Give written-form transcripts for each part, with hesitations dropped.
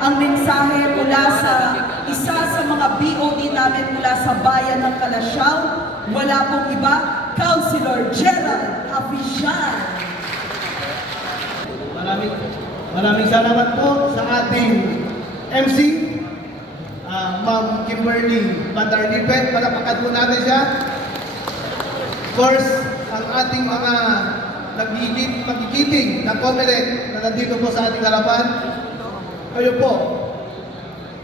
ang mensahe mula sa isa sa mga BOD namin mula sa bayan ng Kalasyaw. Wala pong iba, Councilor Gerald Aficial. Maraming salamat po sa ating MC, Ma'am Kimberly Bandarnipe. Palapakan po natin siya. Of course, ang ating mga magigiting na COMELEC na nandito po sa ating harapan. Kayo po,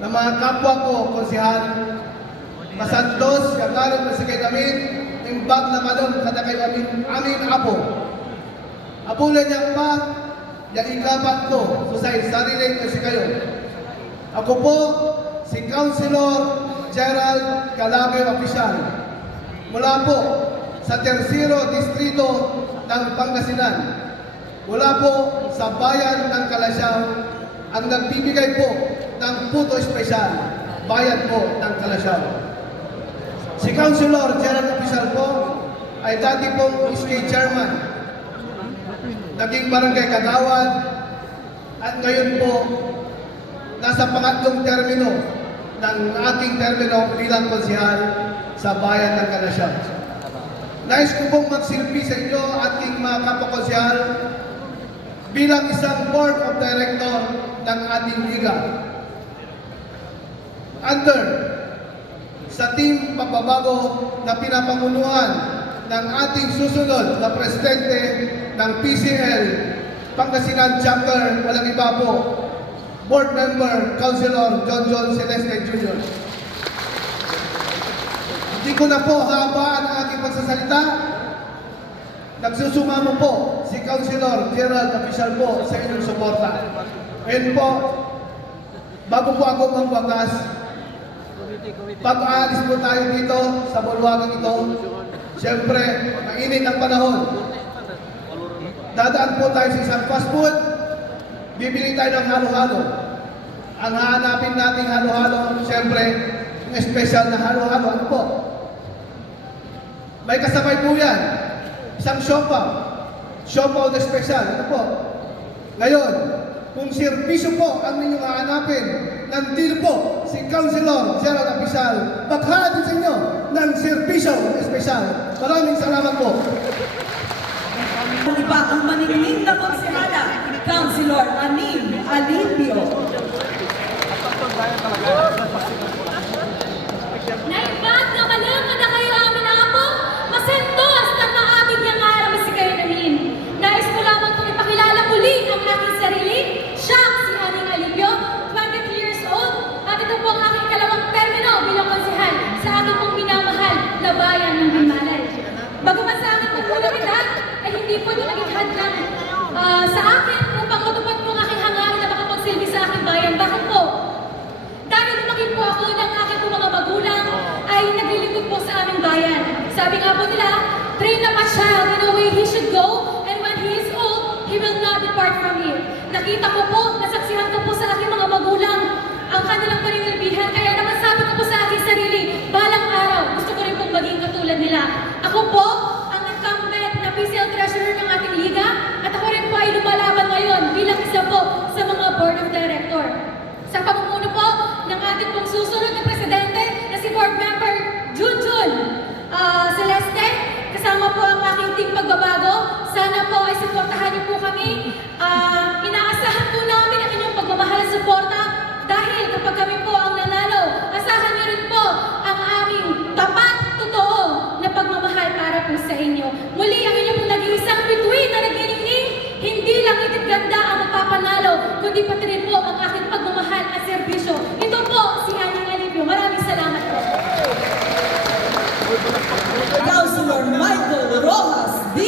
na mga kapwa ko, konsehal, Masantos, Yakaron, Masigay Damin, Timbag na Malong, kada kayo amin apo. Apulan niyang pa, yung ikapat ko, so sa sarili kasi kayo. Ako po, si Councilor Gerald Calagay Aficial. Mula po sa Tercero Distrito ng Pangasinan. Mula po sa bayan ng Kalasyaw, ang nagbibigay po ng puto espesyal, bayan po ng Kalasyaw. Si Councilor Gerald Aficial po ay dati pong SK Chairman, naging barangay kagawad, at ngayon po nasa pangatlong termino ng aking termino bilang konsehal sa bayan ng Kalasyaw. Nais ko pong magsilbi sa inyo, ating mga kapakonsehal, bilang isang board of director ng ating liga. Under sa team pagbabago na pinapangunuhan ng ating susunod na presidente ng PCL Pangasinan Chapter, walang iba po, Board Member, Councilor John Celeste Jr. Hindi ko na po habaan ang aking pagsasalita. Nagsusumamo po si Councilor Gerald Aficial po sa inyong suporta. Ngayon po, bago po ako magwakas, pag-aalis po tayo dito sa bulwagang ito, siyempre, mainit ang panahon. Dadaan po tayo sa isang fast food, bibili tayo ng halo-halo. Ang hahanapin nating halo-halo, siyempre, yung special na halo-halo. Ano po? May kasabay po yan. Isang siopaw na special. Ano po? Ngayon, kung serbisyo po ang ninyong hahanapin, nandito po si Councilor Gerald Aficial, maghahatid sa inyo ng serbisyo special. Maraming salamat po. Ang iba, ang maningning na konsehala, Councilor Amin Alipio. Naibag na malang na kayo amin apo, masentos ng maamig niyang araw si kayo namin. Nais ko lamang kong ipakilala muli ang aking sarili. Siya si Aning Alipio, 23 years old, at ito po ang aking ikalawang termino bilang konsehal sa aking pong minamahal na bayan ng Himalay. Bagaman sa aking pagkulang edad, ay hindi po ito naging hadlang sa akin upang matupad po ang aking hangarin na makapagsilbi sa aking bayan. Bakit po? Dahil lumaki po ako ng aking po mga magulang ay naglilingkod po sa aming bayan. Sabi nga po nila, train up a child in the way he should go, and when he is old, he will not depart from it. Nakita ko po, nasaksihan ko po sa aking mga magulang ang kanilang paninilbihan. Kaya naman sabi ko po sa aking sarili, balang araw, gusto ko rin pong maging katulad nila. Ako po, ang incumbent na PCL Treasurer ng ating liga, at ako rin po ay lumalaban ngayon bilang isa po sa mga Board of Director. Sa pamumuno po ng ating pong susunod na presidente na si Board Member Junjun Celeste, kasama po ang aking team pagbabago. Sana po ay suportahan niyo po kami. Inaasahan po namin ang inyong pagmamahal at suporta dahil kapag kami po ang nanalo, asahan niyo rin po ang aming tapat, totoo na pagmamahal para po sa inyo. Muli ang inyong pong nag-iisang bituin na nagniningning, hindi lang itid ganda ang magpapanalo, kundi pati rin po ang aking pagmamahal at serbisyo. Ito po si Aning Alipio. Maraming salamat po. Councilor Michael Rojas D.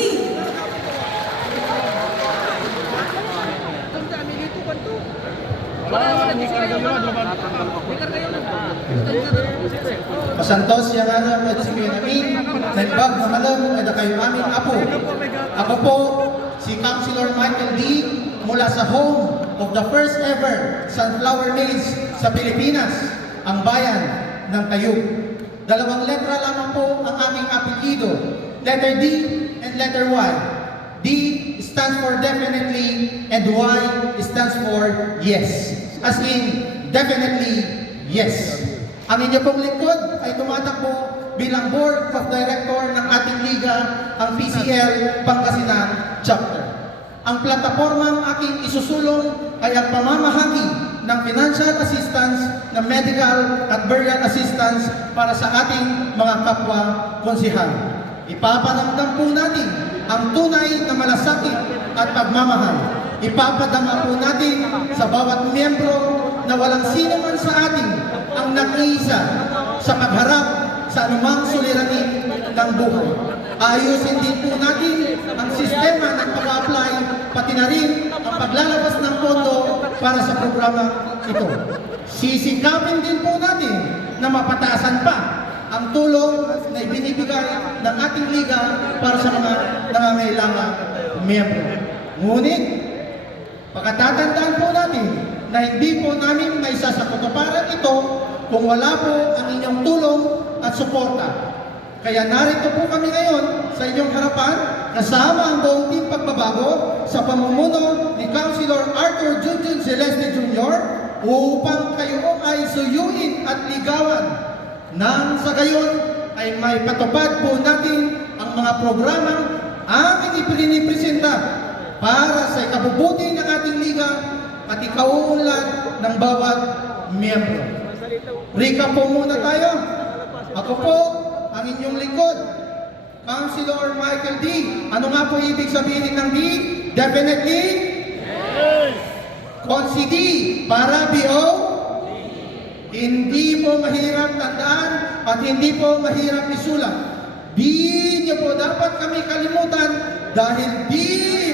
Masantos yang ano at si kayo namin, nagbag na malam at kayo amin apo. Ako po, si Councilor Michael D. mula sa home of the first ever sunflower mills sa Pilipinas, ang bayan ng Tayug. Dalawang letra lamang po ang aming apelyido, letter D and letter Y. D stands for definitely, and Y stands for yes. As in, definitely yes. Ang inyo pong lingkod ay tumatakbo bilang Board of Director ng ating liga, ang PCL Pangasinan Chapter. Ang platapormang aking isusulong ay ang pamamahagi ng financial assistance, ng medical at burial assistance para sa ating mga kapwa konsihal. Ipapanamdam po natin ang tunay na malasakit at pagmamahal. Ipapadama po natin sa bawat miyembro na walang sino man sa atin ang nag-iisa sa pagharap sa anumang suliranin ng buhay. Ayusin din po natin ang sistema ng pag-apply, pati na rin ang paglalabas ng pondo para sa programa ito. Sisikapin din po natin na mapataasan pa ang tulong na ibinibigay ng ating liga para sa mga nangangailangang miyembro. Ngunit, pagkatatandaan po natin na hindi po namin maisasakotoparan ito kung wala po ang inyong tulong at suporta. Kaya narito po kami ngayon sa inyong harapan kasama ang buong team Pagbabago sa pamumuno ni Councilor Arthur Junjun Celeste Jr. upang kayo ay suyuin at ligawan nang sa gayon ay may patupad po natin ang mga programang aming ipinipresenta para sa ikabubuti ng ating liga at ikauunlad ng bawat miyembro. Recap po muna tayo. Ako po ang inyong lingkod, Councilor Michael D. Ano nga po ibig sabihin ng D? Definitely? Yes! Consi D. Para BO? Hindi po mahirap tandaan at hindi po mahirap isulat. Di niyo po dapat kami kalimutan dahil di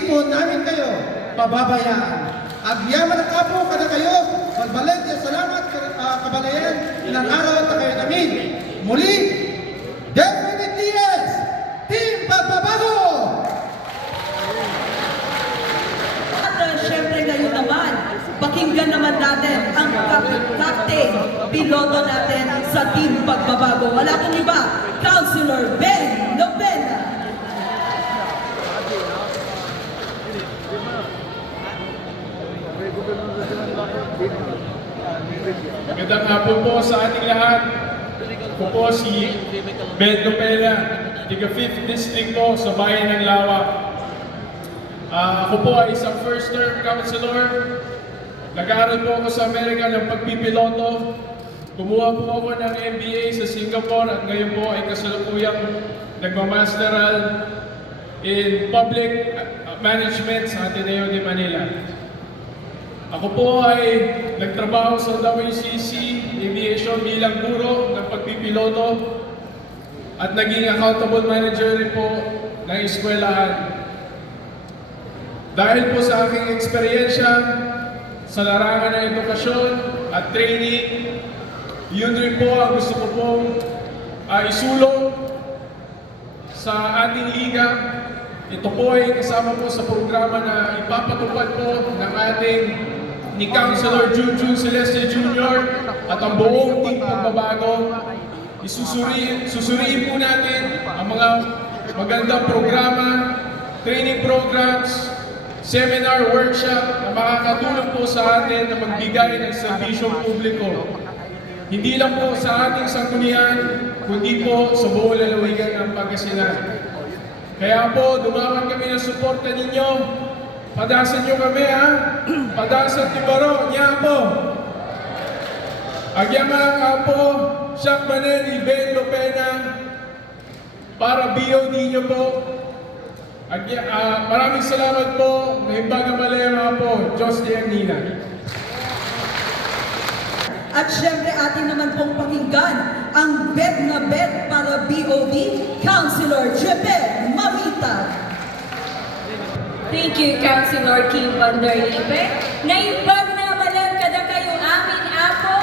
po namin kayo pababayaan. Agyaman na kapo kada kayo, magbalik niya salamat kabalayan ng araw at kayo namin. Muli, definitely yes! Team Pagbabago! At syempre ngayon naman, pakinggan naman natin ang captain, piloto natin sa Team Pagbabago. Wala kong iba, Councilor Ben Lopena. Magandang hapon po sa ating lahat. Ako po si Ben Lopena, tiga 5th District po sa bayan ng Lawa. Ako po ay isang first term councilor. Nag-aaral po ako sa Amerika ng pagpipiloto. Kumuha po ako ng MBA sa Singapore at ngayon po ay kasalukuyang nagmamasteral in Public Management sa Ateneo de Manila. Ako po ay nagtrabaho sa WCC Aviation bilang guro ng pagpipiloto at naging accountable manager rin po ng eskwelahan. Dahil po sa aking eksperyensya sa larangan ng edukasyon at training, yun rin po ang gusto ko pong isulong sa ating liga. Ito po ay kasama po sa programa na ipapatupad po ng ating ni Councilor Junjun Celeste Jr. at ang buong team Pagbabago. Susuriin po natin ang mga magandang programa, training programs, seminar, workshop na makakatulong po sa atin na magbigay ng serbisyong publiko. Hindi lang po sa ating sanggunian, kundi po sa buong lalawigan ng Pangasinan. Kaya po, dumakan kami ng suporta ninyo. Padasan nyo kami ha. Padasan tibaro niya po. Agyaman ka po, Siak Maneli, Ben Lopena, para BOD nyo po. Maraming salamat po. Naimbaga malema po. Diyos di ang nina. At syempre atin naman pong pakinggan ang bet na bet para BOD, Councilor Jepe Mamita. Thank you, Councilor Kim Vanderlipe. Naimbag na malang kada kayo amin apo.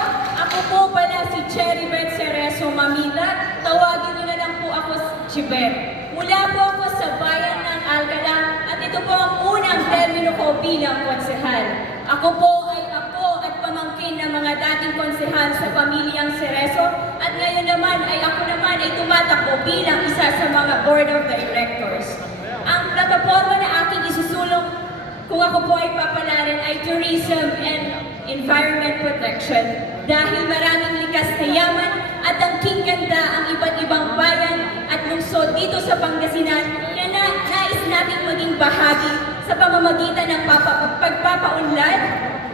Ako po pala si Cheribet Cerezo Mamita. Tawagin niyo na lang po ako si Chibet. Mula po ako sa bayan ng Alcala at ito po ang unang termino ko bilang konsehal. Ako po ay apo at pamangkin ng mga dating konsehal sa pamilyang Cerezo at ngayon naman ay ako naman ay tumatakbo bilang isa sa mga board of directors. Ang plataforma na aking isusulong kung ako po ay papalarin ay tourism and environment protection. Dahil maraming likas na yaman at ang ganda ang iba't ibang bayan at lungsod dito sa Pangasinan, kaya nais nating maging bahagi sa pamamagitan ng pagpapaunlad,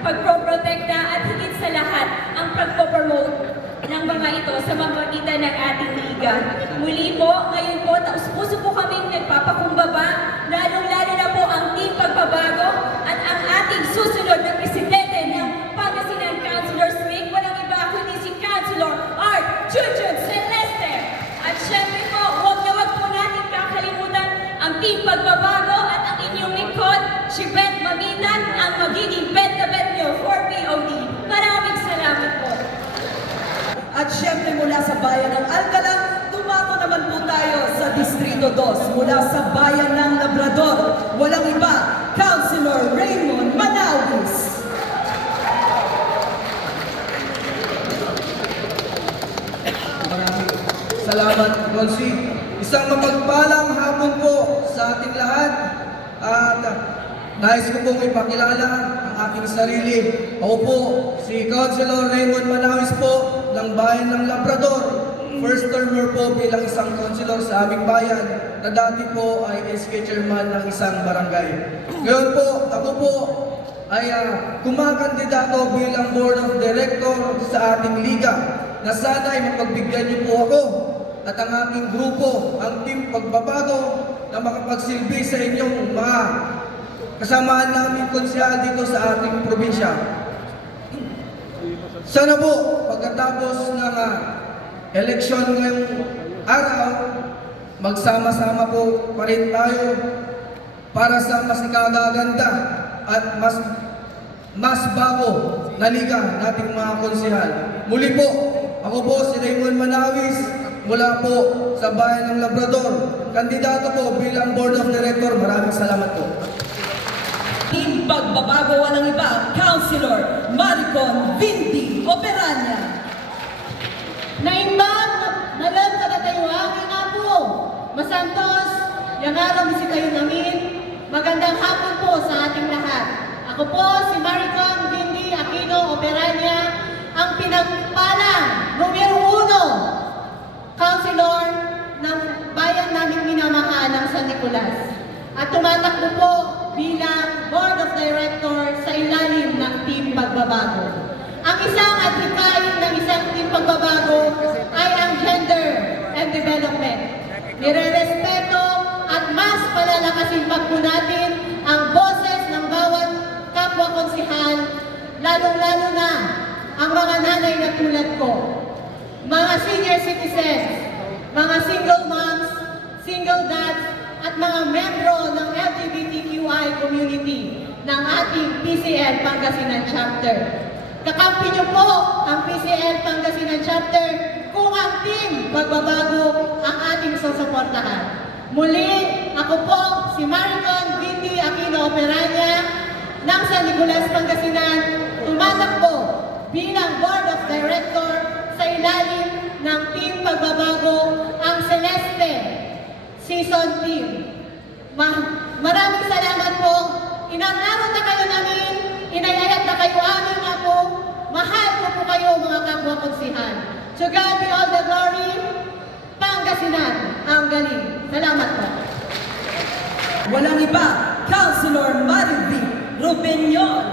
pagproprotekta at higit sa lahat ang pagpopromote ng mga ito sa pamamagitan ng ating liga. Muli po, ngayon po, taus-puso po kaming nagpapakumbaba, lalong-lalo na po ang Team Pagbabago at ang ating susunod na presidente ng Pangasinan Councilors Week, walang iba kundi si Councilor Art Junjun Celeste. At syempre po, huwag po natin kakalimutan ang Team Pagbabago at ang inyong lingkod, si Bet Mamitan, ang magiging bet na bet nyo for POD. Maraming salamat po. At syempre mula sa bayan ng Alcala, tumako naman po tayo sa Distrito 2 mula sa bayan ng Labrador. Walang iba, Councilor Raymond Manawis. Maraming salamat, Consi. Isang mapagpalang hapon po sa ating lahat. At nais ko pong ipakilala ang aking sarili. Ako po, si Councilor Raymond Manawis po ng bayan ng Labrador. First termer po bilang isang councilor sa aming bayan na dati po ay SK chairman ng isang barangay. Ngayon po, ako po ay kumakandidato bilang board of director sa ating liga na sana ay mapagbigyan niyo po ako at ang aking grupo, ang Team Pagbabago, na makapagsilbi sa inyong mga kasamaan namin konsehal dito sa ating probinsya. Sana po, pagkatapos ng eleksyon ngayong araw, magsama-sama po pa rin tayo para sa mas ikagaganda at mas bago na liga nating mga konsehal. Muli po, ako po si Raymond Manawis mula po sa bayan ng Labrador. Kandidato po bilang Board of Director. Maraming salamat po. Team Pagbabago, walang iba, Councilor Maricon Vindy Operanya. Naimbang, nalang katatayuang inapo, masantos, yang araw si kayo namin, magandang hapon po sa ating lahat. Ako po si Maricon Vindy Aquino Operanya, ang pinagpalang numero 1 councilor ng bayan naming minamahal ng San Nicolas. At tumatakbo po bilang Board of Directors sa ilalim ng Team Pagbabago. Ang isang adhikay ng isang Team Pagbabago ay ang gender and development. Nire-respeto at mas palalakasin pa po natin ang boses ng bawat kapwa konsihal, lalong-lalo na ang mga nanay na tulad ko, mga senior citizens, mga single moms, single dads, at mga membro ng LGBTQI community ng ating PCL Pangasinan Chapter. Kakampi niyo po ang PCL Pangasinan Chapter kung ang Team Pagbabago ang ating susuportahan. Muli, ako po si Maricon Vindy Aquino Operanya ng San Nicolas, Pangasinan, tumatakbo bilang Board of Director sa ilalim ng Team Pagbabago, ang Celeste Season Team. Maraming salamat po. Inangarot na kayo namin, inayayat na kayo amin nga po. Mahal ko po kayo mga kapwa konsihal. To God be all the glory. Pangasinan ang galing. Salamat po. Walang iba, Councilor Marivi Rubenion.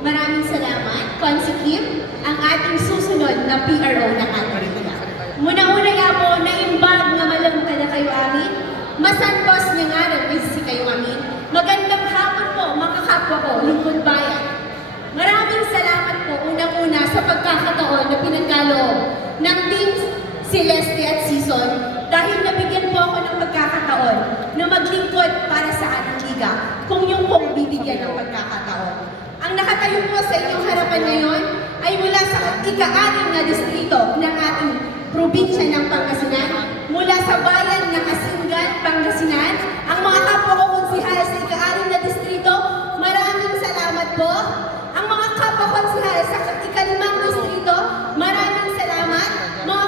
Maraming salamat, Consi Kim, ang ating susunod na PRO ng ating liga. Muna-una nga po, naimbag nga malang ka na kayo amin, masantos nga nga si kayo amin. Magandang hapon po, mga kapwa ko, lingkod bayan. Maraming salamat po, unang-una sa pagkakataon na pinagkaloob ng Team Celeste at Season dahil nabigyan po ako ng pagkakataon na maglingkod para sa ating liga kung yung pong bibigyan ng pagkakataon. Ang nakatayo po sa inyong harapan ngayon ay mula sa ika-anim na distrito ng ating probinsya ng Pangasinan, mula sa bayan ng Asingan, Pangasinan, ang mga kapwa ko konsihal sa ika-anim na distrito, maraming salamat po. Ang mga kapwa konsihal sa ika-limang distrito, maraming salamat. Mga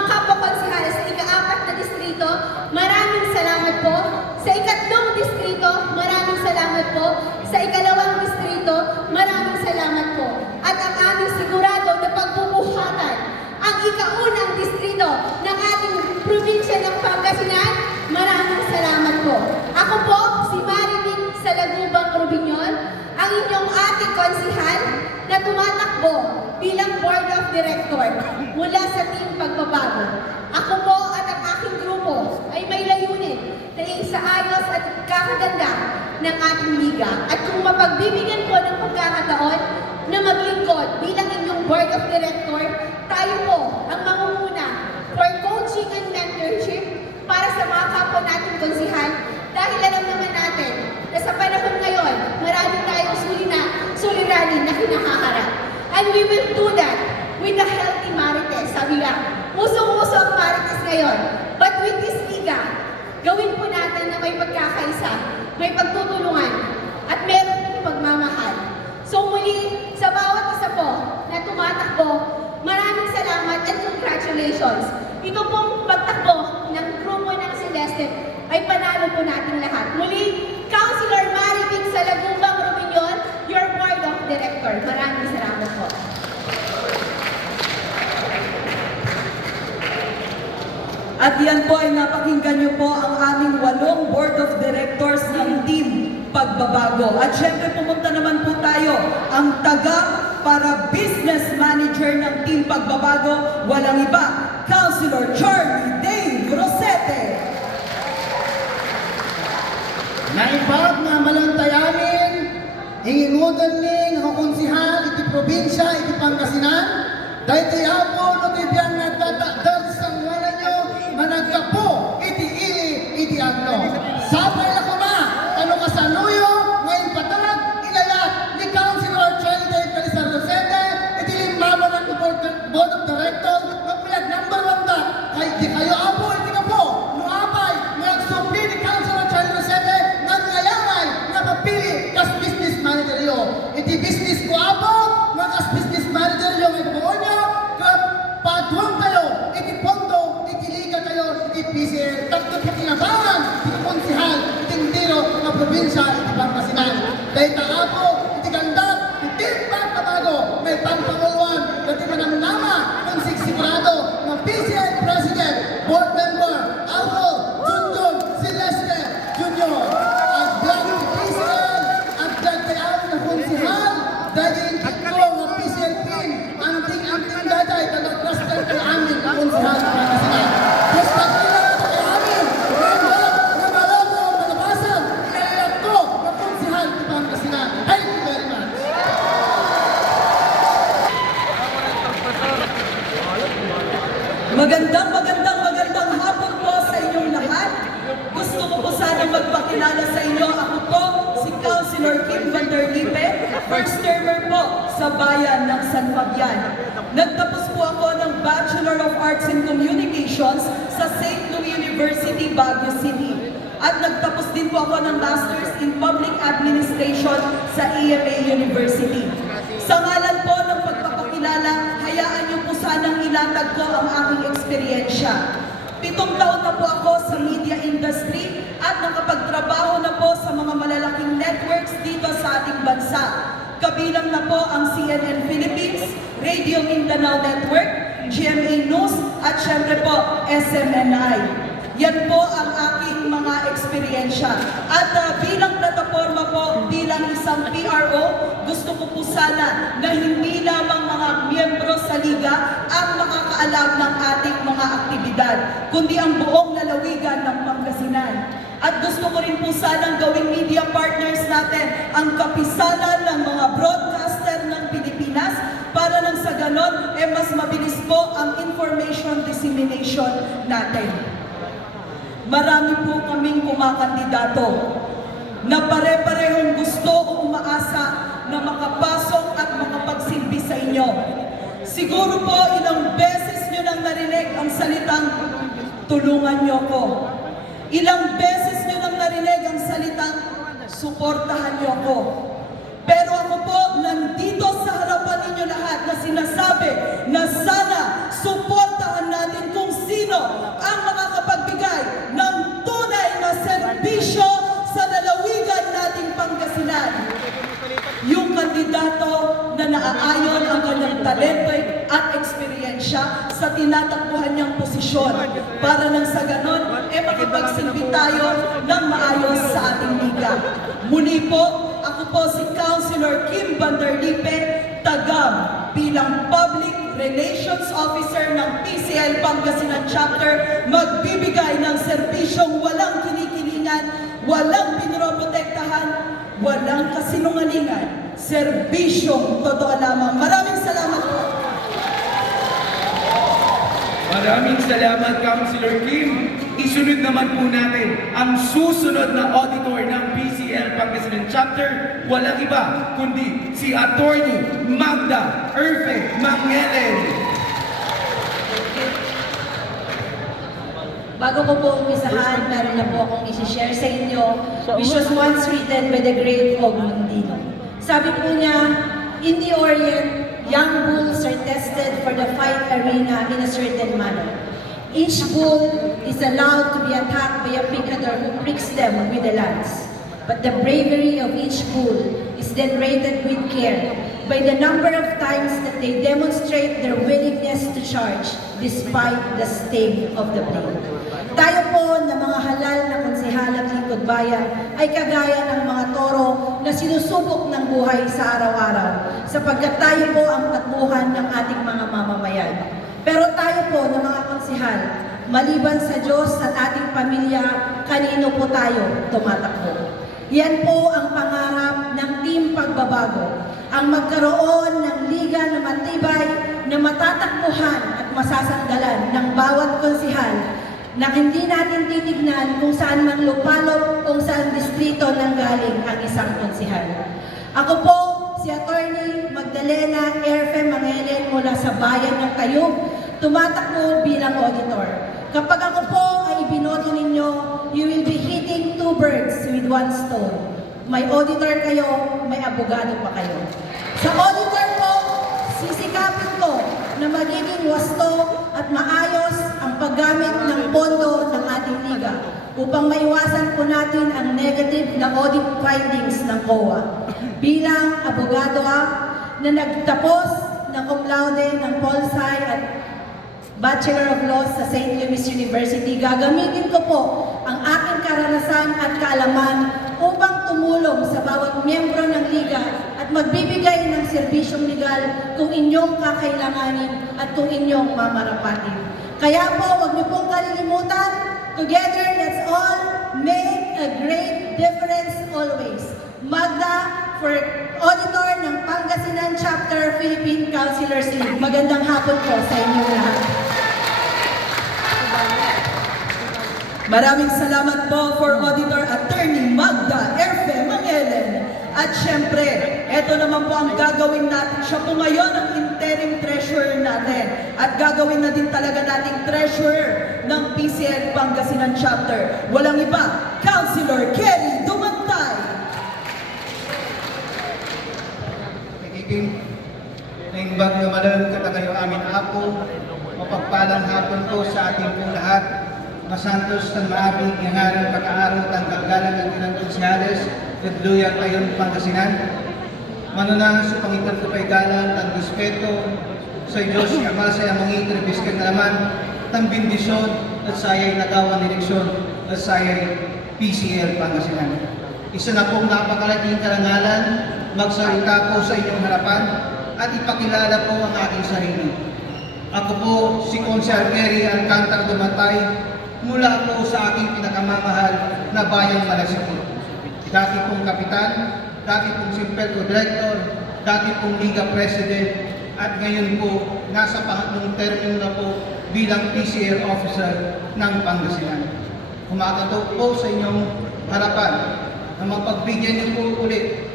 sa ikalawang distrito, maraming salamat po. At ang aming sigurado na pagbubuhatan ang ikaunang distrito ng ating probinsya ng Pangasinan, maraming salamat po. Ako po, si Marining Salagubang Rubinyon, ang inyong ating konsihal na tumatakbo bilang Board of Director mula sa Team Pagbabago. Ako po at ang aking grupo ay may layunin na isaayos at kakaganda ng ating liga. At kung mapagbibigyan po ng pagkakataon na maglingkod bilang inyong Board of Director, tayo po ang mangunguna for coaching and mentorship para sa mga kapwa nating konsihal dahil alam naman natin na sa panahon ngayon, marami tayong suliranin na kinakaharap. And we will do that with a healthy Marites. Sabi nga, usong-uso ang Marites ngayon. But with this liga, gawin po natin na may pagkakaisa, may pagtutulungan, at meron pong pagmamahal. So muli, sa bawat isa po na tumatakbo, maraming salamat and congratulations. Ito pong pagtakbo ng grupo ng Celeste ay panalo po nating lahat. Muli, Councilor Marining Salagubang Rubinyon, your Board of Director. Maraming salamat po. At yan po ay napakinggan niyo po ang aming 8 Board of Directors ng Team Pagbabago. At syempre pumunta naman po tayo ang para Business Manager ng Team Pagbabago, walang iba, Councilor Charlie Dave Rosete. Naipag nga malantayanin, hingingudan ning ako konsihal, iti probinsya, iti Pangasinan, dahil ti Apo, no ti biyang nagtatagdal sa wala nyo, na nagkapo, iti ili, iti agno. Sabay ako na, ano kasaluyo, ngayon patalag, ilayat, ni Councilor Charlie Dave Rosete, iti limama ng Board of Directors, magpilag number 1 da, kay di kayo Apo, iti ka po, no apay, nagsupli ni Councilor Charlie Rosete, napapili kas business manager yo. Iti business ko Apo, nga kas business manager yo ngay buo nyo, patuwang kayo, iti pondo, iti liga kayo, iti PCL, tatlo kitinabangan, iti konsihal, iti ndiro, nga probinsya, iti Pangasinan. Dahil ta Apo, iti ganda, iti Pagbabago, may pangpanguluan, dati manamnama, ng sigurado, ng PCL President, Board Member, Apo, Junjun, Celeste, Junior. Dahil ito ang official team, anting-anting daday, talag-cluster kay amin, konsihal ng Pangasinan. Cluster nila ito kay amin, member na malago ang malabasan, kailan ko na konsihal ng Pangasinan. Thank you very much. Magandang hapon po sa inyong lahat. Gusto ko po sana magpakilala sa inyo. Ako po si Councilor Kim Van der Lipe, first termer po sa bayan ng San Fabian. Nagtapos po ako ng Bachelor of Arts in Communications sa St. Louis University, Baguio City. At nagtapos din po ako ng Masters in Public Administration sa EMA University. Sa ngalan po ng pagpapakilala, hayaan niyo po sanang ilatag ko ang aking eksperyensya. 7 taon na po ako sa media industry at nakapagtrabaho na po sa mga malalaking networks dito sa ating bansa. Kabilang na po ang CNN Philippines, Radio Mindanao Network, GMA News at syempre po SMNI. Yan po ang aking mga eksperyensya. At bilang plataforma po, bilang isang PRO, gusto ko po sana na hindi lamang mga miyembro sa liga ang makakaalam ng ating mga aktibidad, kundi ang buong lalawigan ng Pangasinan. At gusto ko rin po sanang gawing media partners natin ang kapisanan ng mga broadcaster ng Pilipinas para nang sa ganon, mas mabilis po ang information dissemination natin. Marami po kaming kumakandidato na pare-parehong gusto o umaasa na makapasok at makapagsilbi sa inyo. Siguro po ilang beses nyo nang narinig ang salitang tulungan nyo ko. Ilang beses nyo nang narinig ang salitang suportahan nyo ko. Pero ako po nandito sa harapan ninyo lahat na sinasabi na sana suportahan natin kung sino ang makakapagbigay ng tunay na serbisyo sa lalawigan nating Pangasinan. tinatakbuhan niyang posisyon para nang sa ganon, makapagsilbi tayo ng maayos sa ating liga. Muli po, ako po si Councilor Kim Vanderlipe, Tagam, bilang Public Relations Officer ng PCL Pangasinan Chapter, magbibigay ng serbisyong walang kinikilingan, walang pinroprotektahan, walang kasinungalingan, serbisyong totoo lamang. Maraming salamat po. Maraming salamat, Councilor Kim. Isunod naman po natin ang susunod na auditor ng PCL Pangasinan Chapter. Walang iba kundi si Attorney Magda Erfe Mangelen. Bago ko po umpisahan, meron na po akong isi-share sa inyo, which was once written by the great Og Mandino. Sabi po niya, in the Orient, young bulls are tested for the fight arena in a certain manner. Each bull is allowed to be attacked by a picador who pricks them with a lance. But the bravery of each bull is then rated with care by the number of times that they demonstrate their willingness to charge despite the sting of the blade. Tayo po na mga halal na konsehal at lingkod bayan ay kagaya ng mga toro na sinusubok ng buhay sa araw-araw sapagkat tayo po ang takbuhan ng ating mga mamamayan. Pero tayo po na mga konsehal, maliban sa Diyos at ating pamilya, kanino po tayo tumatakbo? Yan po ang pangarap ng Team Pagbabago, ang magkaroon ng liga na matibay na matatakbuhan at masasanggalan ng bawat konsehal na hindi natin titignan kung saan man lupalop, kung saan distrito nanggaling ang isang konsehal. Ako po, si Attorney Magdalena Erfe Mangelen mula sa bayan ng Tayub, tumatakbo bilang auditor. Kapag ako po ay ibinoto ninyo, you will be hitting two birds with one stone. May auditor kayo, may abogado pa kayo. Sa auditor po, sisikapin ko na magiging wasto at maayos ang paggamit ng pondo ng ating liga upang maiwasan po natin ang negative na audit findings ng COA. Bilang abogado na nagtapos ng cum laude ng Pol Sci at Bachelor of Laws sa St. Louis University, gagamitin ko po ang aking karanasan at kaalaman upang tumulong sa bawat miyembro ng liga at magbibigay ng serbisyong legal kung inyong kakailanganin at kung inyong mamarapatin. Kaya po, huwag niyo pong kalilimutan, together, let's all make a great difference always. Magda for Auditor ng Pangasinan Chapter Philippine Councilors League. Magandang hapon po sa inyong lahat. Maraming salamat po for Auditor Attorney Magda Erfe Mangelen. At syempre, eto naman po ang gagawin natin. Siya po ngayon ang interim treasurer natin. At gagawin na din talaga nating treasurer ng PCL Pangasinan Chapter. Walang iba, Councilor Kelly Dumantay. Nagiging naimbag na malang katagayo amin apo, mapagpalang hapon po sa ating pong lahat. Masantos ng maabing yangaran pagkaaraw ng kagalang ng ilang konsyales, Kadluyan ayon Pangasinan. Manunang sa pangitan ko pa'y galang, ng respeto sa Diyos, si Ama sa amang itribiskan na naman, ng bindisyon at sayay nagawan eleksyon at sayay PCL Pangasinan. Isa na pong napakalaking karangalan, magsalita po sa inyong harapan at ipakilala po ang aking sarili. Ako po si Consel Mary Alcantar Dumantay, mula po sa aking pinakamamahal na bayang Malasiki. Dati pong kapitan, dati pong Simpelco Director, dati pong Liga President, at ngayon po nasa pangatlong termino na po bilang PCL Officer ng Pangasinan. Kumakatok po sa inyong harapan na mapagbigyan niyo po ulit,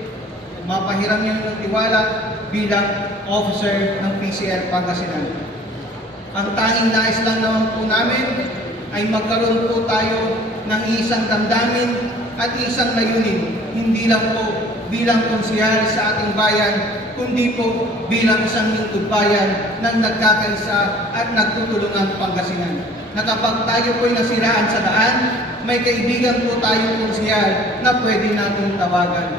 mapahiram niyo ng tiwala bilang Officer ng PCL Pangasinan. Ang tanging nais lang naman po namin ay magkaroon po tayo ng isang damdamin at isang layunin, hindi lang po bilang konsehal sa ating bayan, kundi po bilang isang lingkod bayan na nagkakaisa at nagtutulungan Pangasinan. Na kapag tayo po'y nasiraan sa daan, may kaibigan po tayong konsehal na pwede natin tawagan.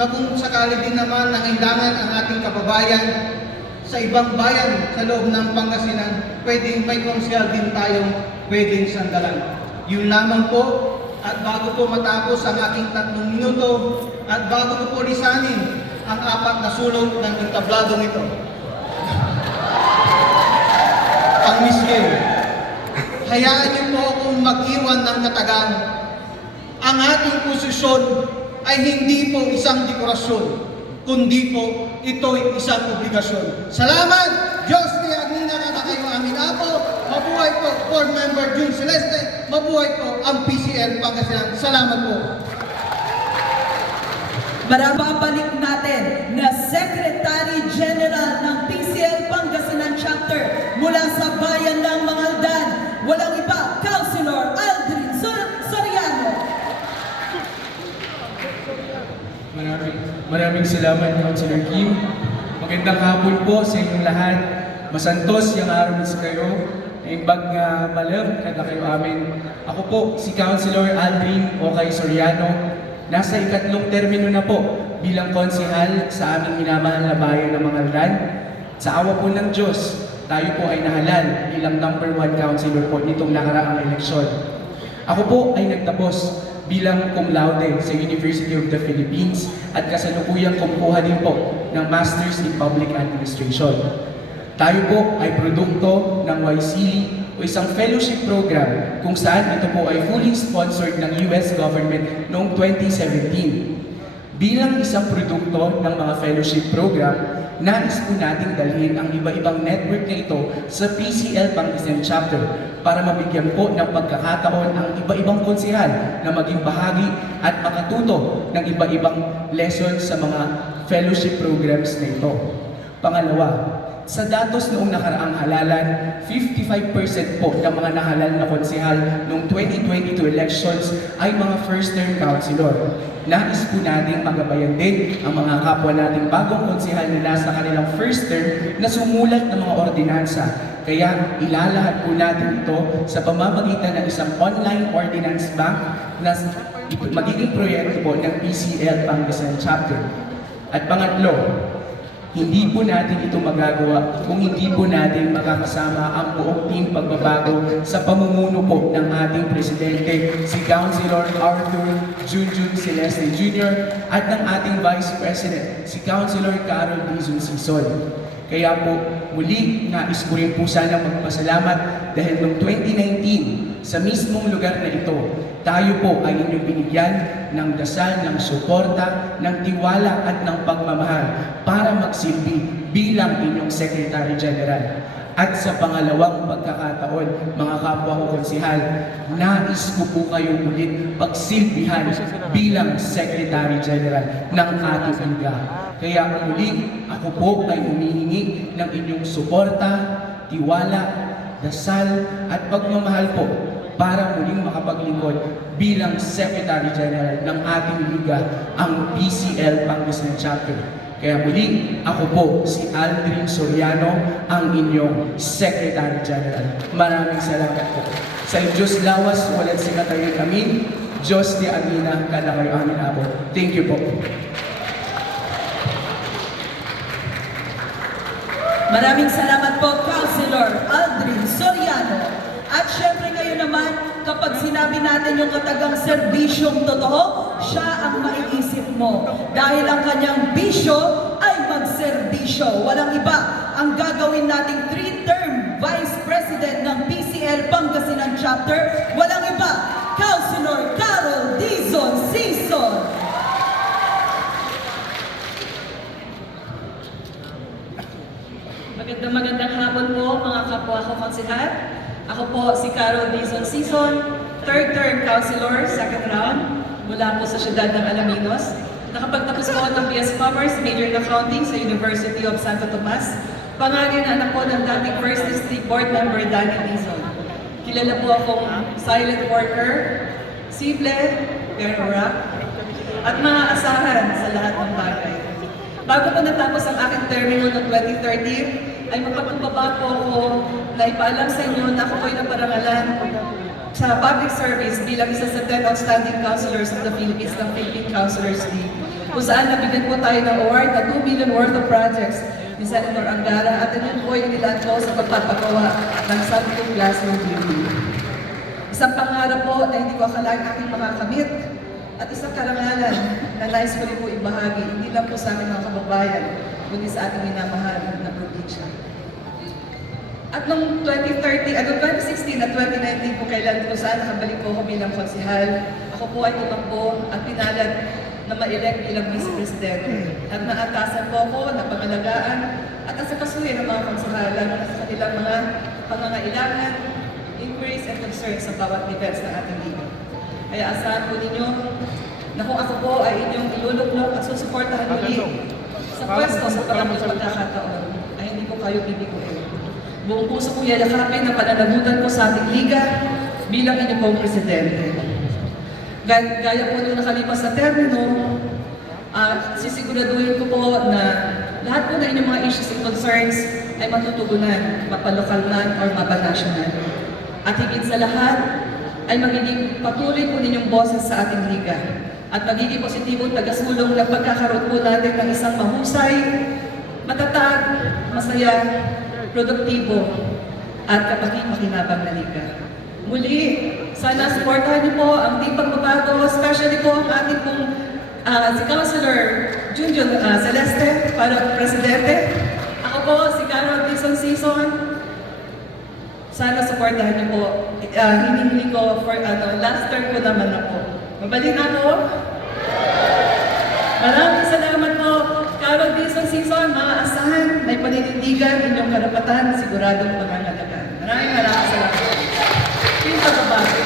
Na kung sakali din naman nangailangan ang ating kababayan sa ibang bayan sa loob ng Pangasinan, pwedeng may konsehal din tayong pwedeng sandalan. Yun lamang po, at bago po matapos ang aking 3 minuto, at bago ko po lisanin ang 4 na sulok ng entabladong ito. Ang miskin, hayaan niyo po akong mag-iwan ng katagang. Ang ating posisyon ay hindi po isang dekorasyon, kundi po ito'y isang obligasyon. Salamat! Diyos ni Agnina kada kayo amin apo. Mabuhay po, Board Member June Celeste. Mabuhay po ang PCL Pangasinan. Salamat po. Babalik natin na Secretary General ng PCL Pangasinan Chapter mula sa bayan ng Mangaldan, walang iba, Councilor Aldrin Soriano. Maraming salamat, Councilor Kim. Magandang hapon po sa inyong lahat. Masantos yung araw sa kayo. Imbag nga malam, kada kayo amin. Ako po, si Councilor Aldrin Okay Soriano. Nasa 3 termino na po bilang konsehal sa aming minamahal na bayan ng Mangaldan. Sa awa po ng Diyos, tayo po ay nahalal bilang number 1 councilor po nitong nakaraang eleksyon. Ako po ay nagtapos bilang cum laude sa University of the Philippines at kasalukuyang kumukuha din po ng Masters in Public Administration. Tayo po ay produkto ng YSEALI o isang fellowship program kung saan ito po ay fully sponsored ng US government noong 2017. Bilang isang produkto ng mga fellowship program, nais po nating dalhin ang iba-ibang network na ito sa PCL Pangasinan Chapter para mabigyan po ng pagkakataon ang iba-ibang konsehal na maging bahagi at makatuto ng iba-ibang lessons sa mga fellowship programs na ito. Pangalawa, sa datos noong nakaraang halalan, 55% po ng mga nahalal na konsehal noong 2022 elections ay mga first-term councilor. Nais po natin magabayan din ang mga kapwa nating bagong konsehal na nasa kanilang first term na sumulat ng mga ordinansa. Kaya ilalahat po natin ito sa pamamagitan ng isang online ordinance bank na magiging proyekto po ng PCL Pangasinan Chapter. At pangatlo, hindi po natin ito magagawa kung hindi po natin makakasama ang buong team pagbabago sa pamumuno po ng ating Presidente, si Councilor Arthur Junjun Celeste Jr. at ng ating Vice President, si Councilor Carol Dizon Sison. Kaya po, muli, nais ko rin po sana magpasalamat dahil noong 2019, sa mismong lugar na ito, tayo po ay inyong binigyan ng dasal, ng suporta, ng tiwala at ng pagmamahal para magsilbi bilang inyong Secretary General. At sa pangalawang pagkakataon, mga kapwa ko konsehal, nais ko po kayo ulit pagsilbihan bilang Secretary General ng ating liga. Kaya muli, ako po ay humihingi ng inyong suporta, tiwala, dasal at pagmamahal po para muling makapaglingkod bilang Secretary General ng ating liga, ang PCL Pangasinan Chapter. Kaya muli, ako po si Aldrin Soriano, ang inyong Secretary General. Maraming salamat po. Sa Diyos lawas, walang sikatayin amin. Diyos ni Amina, kada kayo amin abo. Thank you po. Maraming salamat po, Councilor Aldrin Soriano. At syempre kayo naman, kapag sinabi natin yung katagang serbisyong totoo, siya ang maiisip mo. Dahil ang kanyang bisyo ay magserbisyo. Walang iba ang gagawin nating 3-term Vice President ng PCL Pangasinan Chapter. Walang iba, Councilor Carol Dizon Sison. Magandang hapon po mga kapwa ko konsehal. Ako po si Carol Dizon Sison, 3rd term councilor, 2nd round, mula po sa siyudad ng Alaminos. Nakapagtapos po ako ng BS Commerce, major in accounting sa University of Santo Tomas. Pangalan na anak po ng dating 1st District Board Member Danny Dizon. Kilala po akong silent worker, simple, pero rap, at maaasahan sa lahat ng bagay. Bago po natapos ang aking termino noong 2013, ay mapagpababa po ako na ipaalam sa inyo na ako po ay naparangalan sa public service bilang isa sa 10 outstanding councilors of the Philippines ng Philippine Councilors League, kung saan nabigyan po tayo ng award na 2 million worth of projects ni Senator Angara, at yun po yung nilaan ko sa pagpapagawa ng Sanctum Classroom Building. Isang pangarap po na hindi ko akalain aking makakamit, at isang karangalan na nais ko rin po ibahagi, hindi lang po sa aming mga kababayan, kundi sa ating minamahal na probinsya. At noong 2016 at 2019 po, kailan po saan nakabalik po ako bilang konsihal, ako po ay tumakbo at pinalad na ma-elect bilang Vice Presidente. At naatasan po ako na pangalagaan at asakasuhin ng mga konsihal, lalo na sa kanilang mga pangangailangan, inquiries and concerns sa bawat events ng ating liga. Kaya asahan po ninyo na kung ako po ay inyong iluluklok at susuportahan muli sa pwesto sa panahon ng pagkakataon, ay hindi ko kayo bibiguin. Buong puso ko yayakapin na pananagutan ko sa ating liga bilang inyong pong presidente. Gaya po nung nakalipas na termino, sisiguraduhin ko po na lahat po na inyong mga issues and concerns ay matutugunan, mapalokal man or mapanational. At higit sa lahat, ay magiging patuloy po ninyong boses sa ating liga. At magiging positibong tagasulong na pagkakaroon po natin ng isang mahusay, matatag, masaya, produktibo, at kapakipakinabang na liga. Muli, sana supportahan niyo po ang Team Pagbabago, especially po ang ating pong si Councilor Junjun Celeste para Presidente. Ako po, si Carol Dizon Season. Sana supportahan niyo po. Hiningi ko for last term ko naman ako. Mabalin ako. Maraming salamat po. Carol Dizon Season, maaasahan, may paninindigan, inyong karapatan, siguradong pangangalagaan. Maraming salamat. Team Pagbabago.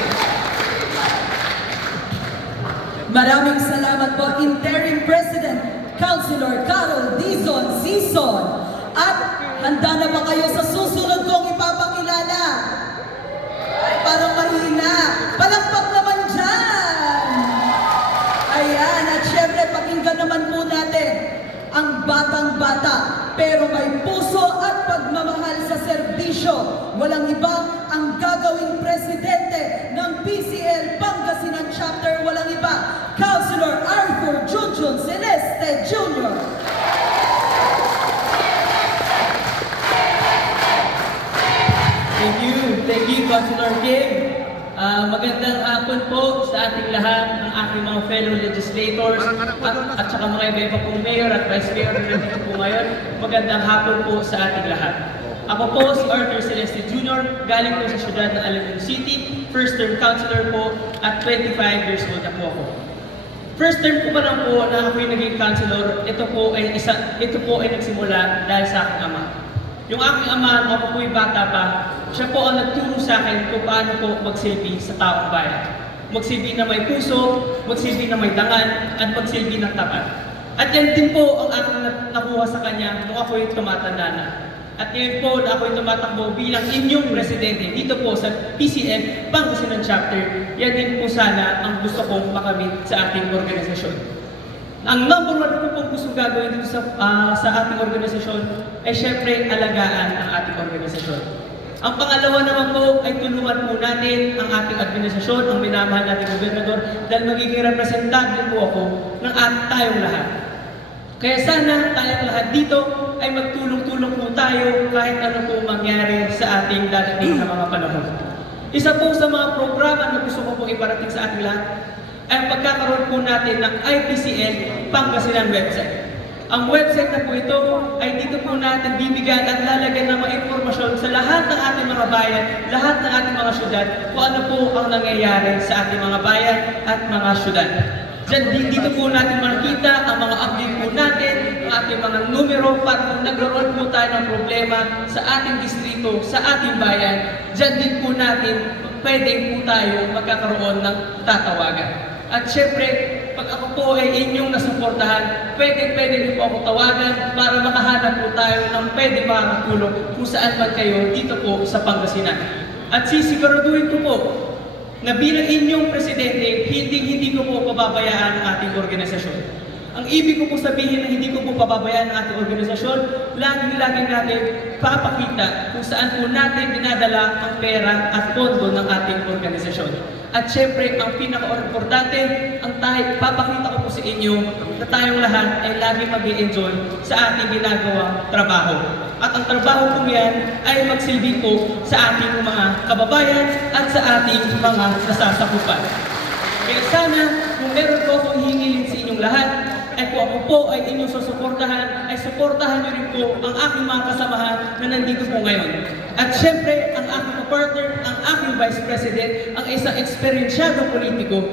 Maraming salamat po, Interim President, Councilor Carol Dizon Season. At handa na ba kayo sa susunod kong ipapakilala? Ay, parang mahina. Palakpak naman dyan! Ayan, at syempre, pakinggan naman po natin ang batang-bata, pero may puso at pagmamahal sa serbisyo. Walang iba ang gagawing presidente ng PCL Pangasinan Chapter. Walang iba, Councilor Arthur Junjun Celeste Jr. Thank you, Councilor Kim. Magandang hapon po sa ating lahat, ng aking mga fellow legislators at saka mga iba pong mayor at vice mayor na nandito po ngayon. Magandang hapon po sa ating lahat. Ako po si Arthur Celeste Jr., galing po sa siyudad ng Alabang City, first term councilor po at 25 years old na po ako. First term ko pa lang po na ako'y naging councilor, ito po ay nagsimula dahil sa aking ama. Yung aking ama, nung ako po'y bata pa, siya po ang nagturo sa akin kung paano po magsilbi sa taong bayan. Magsilbi na may puso, magsilbi na may dangal, at magsilbi ng tapat. At yan din po ang aking nakuha sa kanya nung ako'y tumatanda na. At ngayon po na ako'y tumatakbo bilang inyong presidente dito po sa PCL Pangasinan Chapter, yan din po sana ang gusto kong makamit sa ating organisasyon. Ang number one ko pong gusto gagawin dito sa ating organisasyon ay syempre alagaan ang ating organisasyon. Ang pangalawa naman po ay tulungan po natin ang ating administrasyon, ang minamahal nating gobernador, dahil magiging representante po ako ng tayong lahat. Kaya sana tayong lahat dito ay magtulong-tulong po tayo kahit ano po mangyari sa ating dadating na mga panahon. Isa po sa mga programa na gusto ko pong iparating sa ating lahat ay pagkakaroon po natin ng IPCL Pangasinan website. Ang website na po ito ay dito po natin bibigyan at lalagyan ng mga informasyon sa lahat ng ating mga bayan, lahat ng ating mga syudad, kung ano po ang nangyayari sa ating mga bayan at mga syudad. Dito po natin makikita ang mga update po natin, ang ating mga numero para kung nagkaroon po tayo ng problema sa ating distrito, sa ating bayan, dyan din po natin pwedeng po tayo magkakaroon ng tatawagan. At syempre, pag ako po ay inyong nasuportahan, pwede niyo po ako tawagan para makahanap po tayo ng pwede makakatulong kung saan man kayo dito po sa Pangasinan. At sisiguraduhin ko po na bilang inyong presidente, hindi ko po pababayaan ang ating organisasyon. Ang ibig ko po sabihin na hindi ko po pababayaan ang ating organisasyon, laging natin papakita kung saan po natin dinadala ang pera at pondo ng ating organisasyon. At syempre, ang pinaka-importante, papakita ko po sa inyo na tayong lahat ay lagi mag-i-enjoy sa ating ginagawang trabaho. At ang trabaho kong yan ay magsilbi po sa ating mga kababayan at sa ating mga nasasakupan. Kaya sana, kung meron po akong hihingilin sa inyong lahat, ay kung ako po ay inyong susuportahan, ay suportahan niyo rin po ang aking mga kasamahan na nandito po ngayon. At syempre, ang aking partner, ang aking Vice President, ang isang eksperensyadong politiko,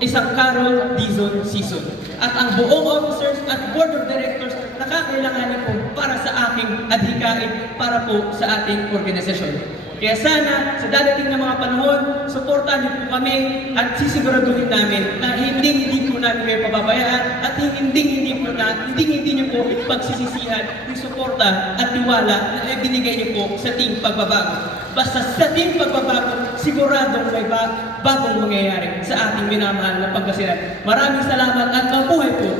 isang Carol Dizon Sison. At ang buong officers at Board of Directors na kakailanganin po para sa aking adhikain para po sa ating organisasyon. Kaya sana, sa dadating na mga panahon, suportahan niyo po kami at sisiguraduhin namin na hindi po namin kayo pababayaan at hindi niyo po pagsisisihan yung suporta at tiwala na ibinigay niyo po sa Team Pagbabago. Basta sa Team Pagbabago, siguradong may bagong mangyayari sa ating minamahal na Pangasinan. Maraming salamat at mabuhay po